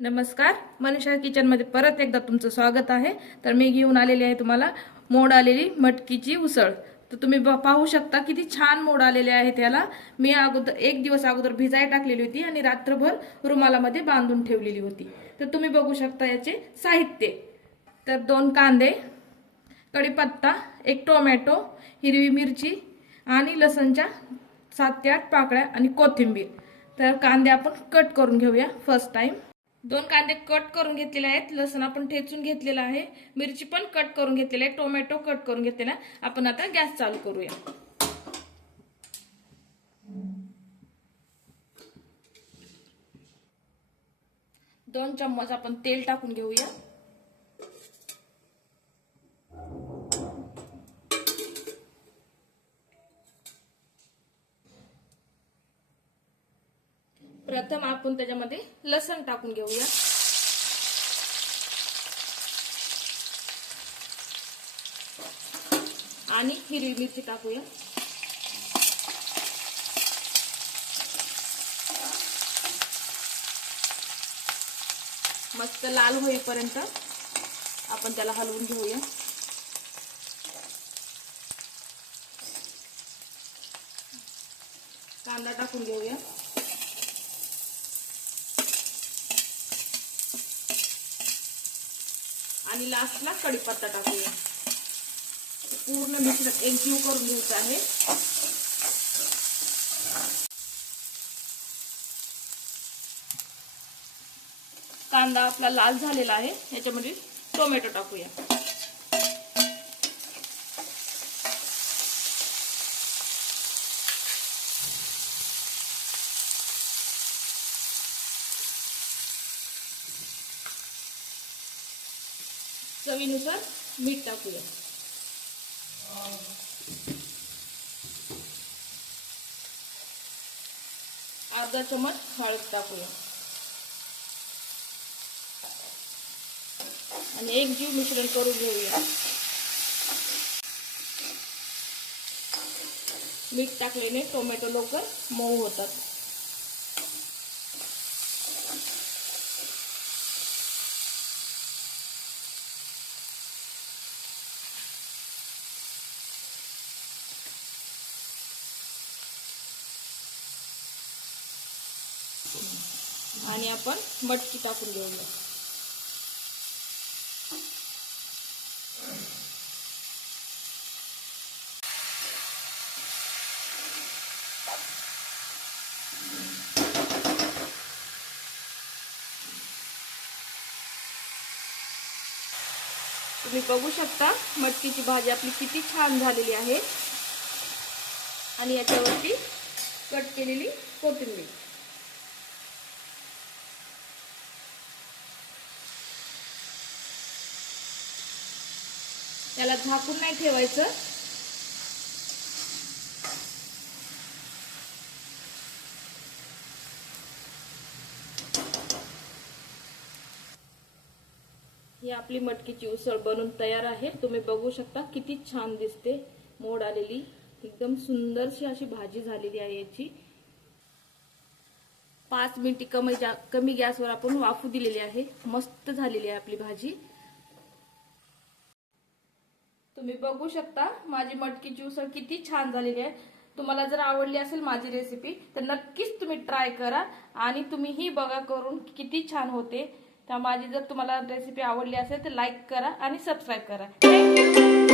नमस्कार, मनीषा किचनमध्ये परत एकदा तुमचं स्वागत आहे। तर मी घेऊन आलेली आहे तुम्हाला मोड आलेली मटकीची उसळ। तर तुम्ही पाहू शकता किती छान मोड आलेले आहे त्याला। मी अगोदर एक दिवस अगोदर भिजायला टाकलेली होती आणि रात्रभर रुमालामध्ये बांधून ठेवलेली होती। तर तुम्ही बघू शकता याचे साहित्य। तर 2 कांदे, कढीपत्ता, 1 टोमॅटो, हिरवी मिरची आणि लसणच्या 7 ते 8 पाकळ्या आणि कोथिंबीर। तर कांदे आपण कट करून घेऊया फर्स्ट टाइम। 2 कांदे कट करून घेतलेले आहेत, लसूण आपण ठेचून घेतलेला आहे, मिरची पण कट करून घेतलेली आहे, टोमॅटो कट करून घेतलेला आहे। आपण आता गॅस चालू करूया। 2 चम्मच आपण तेल टाकून घेऊया। प्रथम आपण त्याच्यामध्ये लसण टाकून घेऊया। आणि हिरवी मिरची टाकूया। मस्त लाल होईपर्यंत आपण त्याला हलवून घेऊया। कांदा टाकून घेऊया। आणि लास्टला कढीपत्ता टाकूया। पूर्ण मिश्रण एकजीव करून घ्यायचं आहे। कांदा आपला लाल झालेला आहे, याच्यामध्ये टोमॅटो टाकूया। चवीनुसार मीठ टाकूया। अर्धा चमच हळद टाकूया आणि एकजीव मिश्रण करून घेऊया। मीठ टाकल्याने टोमॅटो लवकर मऊ होतात। आणि आपण मटकी टाकून घेऊया। तुम्ही बघू शकता मटकीची भाजी आपली किती छान झालेली आहे। आणि याच्यावरती कट केलेली कोथिंबीर। त्याला झाकून नाही ठेवायचं। ही आपली मटकीची उसळ बनून तयार आहे। तुम्ही बघू शकता किती छान दिसते, मोड आलेली एकदम सुंदरशी अशी भाजी झालेली आहे याची। 5 मिनिटे कमी गॅसवर आपण वाफू दिलेली आहे। मस्त झालेली आहे आपली भाजी। तुम्ही बघू शकता माझी मटकीची उसळ किती छान झालेली आहे। तुम्हाला जर आवडली असेल माझी रेसिपी तर नक्कीच तुम्ही ट्राय करा आणि तुम्ही ही बघा करून किती छान होते। तर माझी जर तुम्हाला रेसिपी आवडली असेल तर लाईक करा आणि सबस्क्राइब करा। थँक्यू।